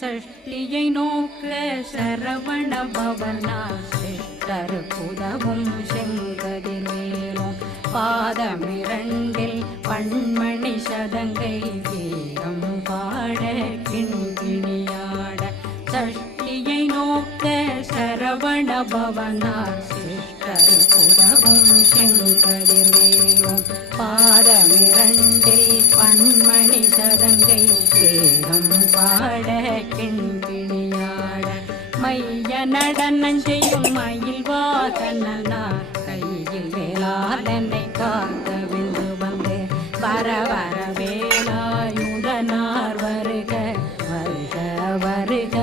சஷ்டியை நோக்க சரவண பவனா சிஷ்டர் புதவும் செங்கதிர்வேலும் பாதமிரண்டில் பண்மணி சதங்கை வீரம் பாட கிண்கிணியாட சஷ்டியை நோக்க சரவண பவனா சிஷ்டர் புதவும் செங்கதிர்வேலும் பாதமிரண்டில் பண்மணி சதங்கை வேகம் பாட கிண்கிணியாட மைய நடனம் செய்யும் மயில் வாகனனா கையில் வேளாளனை காக்க விந்து வந்து வர வர வேலாயுதனார் வருக வருக வருக